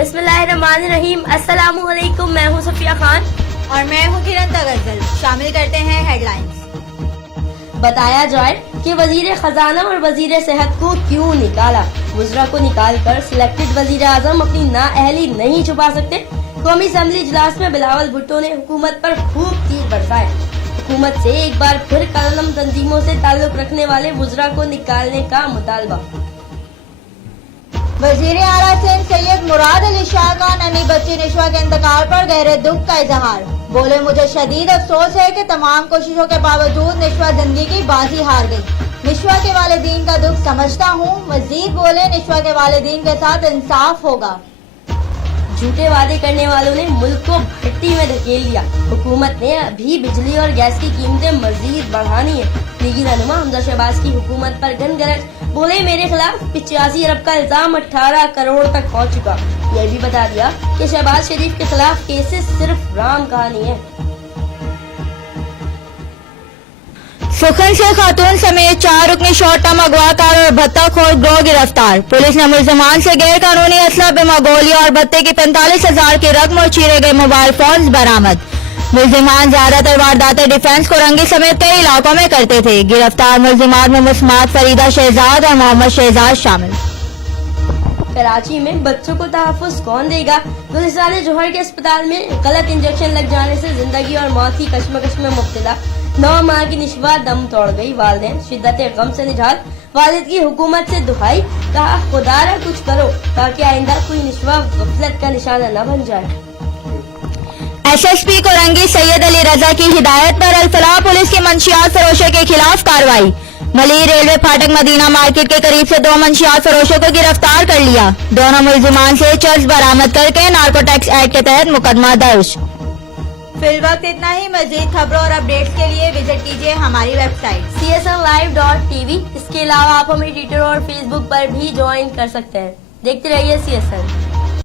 बिस्मिल्लाहिर्रहमानिर्रहीम। अस्सलामुअलैकुम। मैं हूँ सफिया खान और मैं हूँ किरण तगज़ल। शामिल करते हैं हेडलाइंस। बताया जाए कि वजीर खजाना और वजीर सेहत को क्यों निकाला। वज़रा को निकाल कर सिलेक्टेड वजीर आजम अपनी नाअहली नहीं छुपा सकते। कौमी असेंबली इजलास में बिलावल भुट्टो ने हुकूमत पर खूब तीर बरसाए। हुकूमत से एक बार फिर कलम तंजीमों से ताल्लुक रखने वाले वज़रा को निकालने का मुतालबा। वजीर आला सिंध सैयद मुराद अली शाह का नन्ही बच्ची निशवा के इंतकाल पर गहरे दुख का इजहार। बोले, मुझे शदीद अफसोस है कि तमाम कोशिशों के बावजूद निशवा जिंदगी की बाजी हार गई। निशवा के वालिदीन का दुख समझता हूँ। मजीद बोले, निशवा के वालिदीन के साथ इंसाफ होगा। झूठे वादे करने वालों ने मुल्क को भट्टी में धकेल दिया। हुकूमत ने अभी बिजली और गैस की कीमतें मजीद बढ़ानी है। लीगी रहनुमा हमजा शहबाज की हुकूमत पर गनगरज। बोले, मेरे खिलाफ 85 अरब का इल्जाम 18 करोड़ तक पहुंच चुका। यह भी बता दिया कि शहबाज शरीफ के खिलाफ केसेस सिर्फ राम कहानी है। सुखन से खातून समेत 4 रुकनी शॉर्ट टर्म अगवाकार और भत्ता खोर गिरोह गिरफ्तार। पुलिस ने मुलजमान से गैर कानूनी असला बिमा गोलियां और भत्ते की 45,000 की रकम और चीरे गए मोबाइल फोन बरामद। मुलजिमान ज्यादातर वारदातें डिफेंस कोरंगी समेत कई इलाकों में करते थे। गिरफ्तार मुलजिमान में मुस्मात फरीदा शहजाद और मोहम्मद शहजाद शामिल। कराची में बच्चों को तहफ़्फ़ुज़ कौन देगा। गुलिस्तान जौहर के अस्पताल में गलत इंजेक्शन लग जाने से जिंदगी और मौत की कश्मकश में मुब्तला 9 माह की निशवा दम तोड़ गई। वालिदैन शिद्दत गम से निजात। वालिद की हुकूमत से दुहाई। कहा, खुदारा कुछ करो ताकि आइंदा कोई निशवा गफलत का निशाना न बन जाए। एसएसपी कोरंगी सैयद अली रजा की हिदायत पर अल-फलाह पुलिस की मंशियात फरोशों के खिलाफ कार्रवाई। मली रेलवे फाटक मदीना मार्केट के करीब से 2 मंशियात फरोशों को गिरफ्तार कर लिया। दोनों मुलजिमान से चर्स बरामद करके नार्कोटिक्स एक्ट के तहत मुकदमा दर्ज। फिलवक्त इतना ही। मजीद खबरों और अपडेट्स के लिए विजिट कीजिए हमारी वेबसाइट csnlive.tv। इसके अलावा आप हमें ट्विटर और फेसबुक पर भी ज्वाइन कर सकते हैं। देखते रहिए CSN।